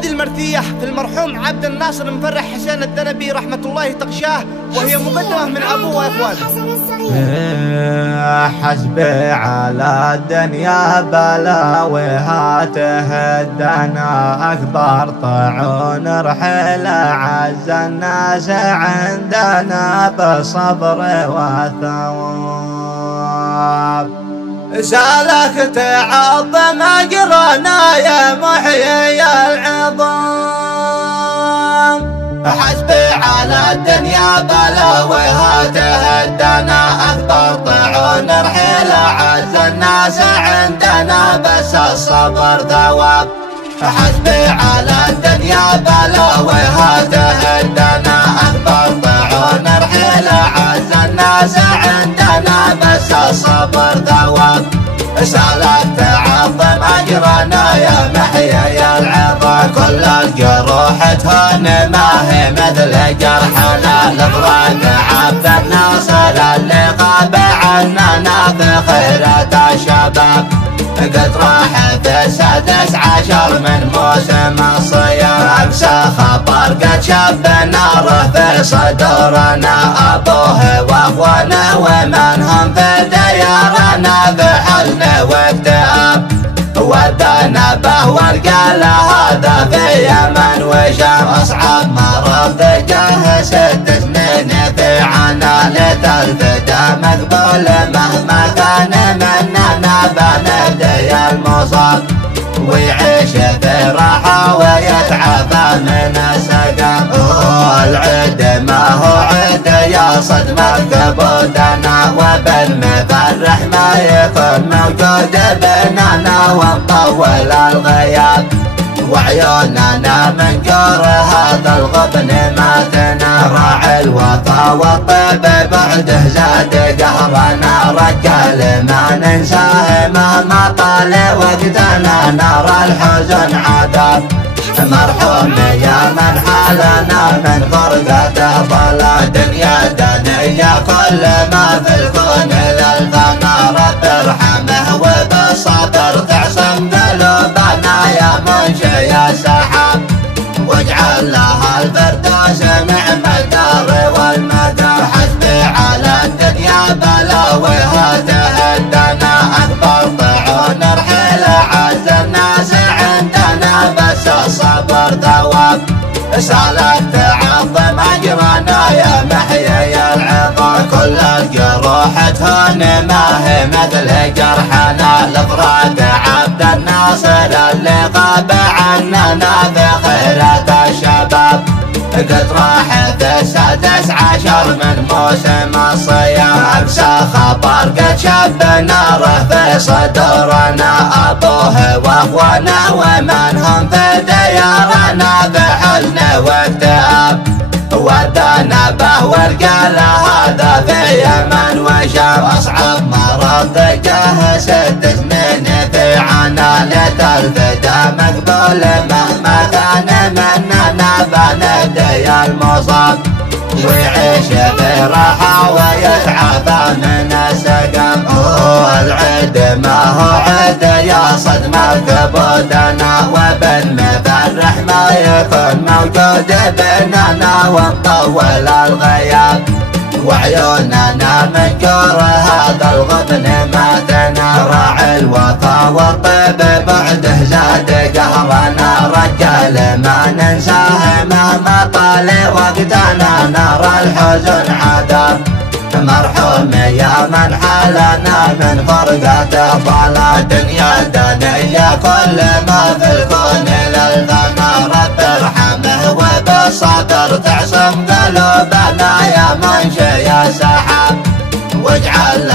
هذه المرثية في المرحوم عبد الناصر مفرح حسين الذنبي رحمة الله تغشاه، وهي مقدمة من أبوه وإخوانه. حسبي على الدنيا بلاويها تهدنا، أكبر طاعون رحلة عز الناس عندنا بصبر وثواب. سالك تعظم أجرنا يا محيي العظام، حسبي على الدنيا بلاويها تهدنا، أكبر طاعون رحلة عز الناس عندنا بس الصبر ثواب. حسبي على الدنيا بلاويها تهدنا، أكبر طاعون رحلة عز الناس عندنا بس الصبر ثواب. سالك تعظم أجرنا يا محيي العظام، كل الجروح تهون ما هي مثل جرحنا، لفظة عبد الناصر اللي غاب عننا في خيرة الشباب. قد راح في 16 من موسم الصيام، أقسى خبر قد شب ناره في صدورنا، أبوه وأخوانه ومن هم في ديارنا في حزن واكتئاب. ودانا به والقال هذا في يمن وشام، أصعب مرض ذقه 6 سنين في عنالة الفدا مقبول، مهما كان مننا بندي المصاب، ويعيش في راحة ويتعافى من السقام. العد ما هو عد يا صدمة كبودنا، وبالمفرح ما يكون موجود بيننا ونطول الغياب. وعيوننا من جور هذا الغبن ما تنراع، الوفا والطيب بعده زاد قهرنا، رجال ما ننساه مهما طال وقتنا، نرى الحزن عذاب. مرحوم يا من حالنا من فرقته ضلا، دنيا دنيا كل ما في الكون للفنا، رب ارحمه وبالصبر تعصم قلوبنا يا منشي السحاب. واجعل لها الفردوس نعم الدار والمدار، حسبي على الدنيا بلاويها تهدنا، أكبر طاعون رحلة عز الناس عندنا بس الصبر ثواب. سالك تعظم أجرنا يا محيي العظام، كل الجروح تهون ما هي مثل جرحنا، لفراق عبد الناصر اللي غاب عننا في خيرة الشباب. قد راح في 16 من موسم الصيام، أقسى خبر قد شب ناره في صدورنا، أبوه وأخوانه ومن هم في ديارنا في حزن واكتئاب. ودانا به والقال هذا في يمن وشام، أصعب مرض ذقه 6 سنين في عنالة الفدا مقبول، مهما كان مننا بندي المصاب، ويعيش في راحة ويتعافى من السقام. العد ما هو عد يا صدمة كبودنا، وبالمفرح ما يكون موجود بيننا ونطول الغياب. وعيوننا من جور هذا الغبن ما تنراع، الوفا والطيب بعده زاد قهرنا، رجال ما ننساه مهما طال وقتنا، نرى الحزن عذاب. مرحوم يا من حالنا من فرقته ضلا، دنيا دنيا كل ما في الكون للفنا، رب ارحمه وبالصبر تعصم قلوبنا يا منشي السحاب. واجعل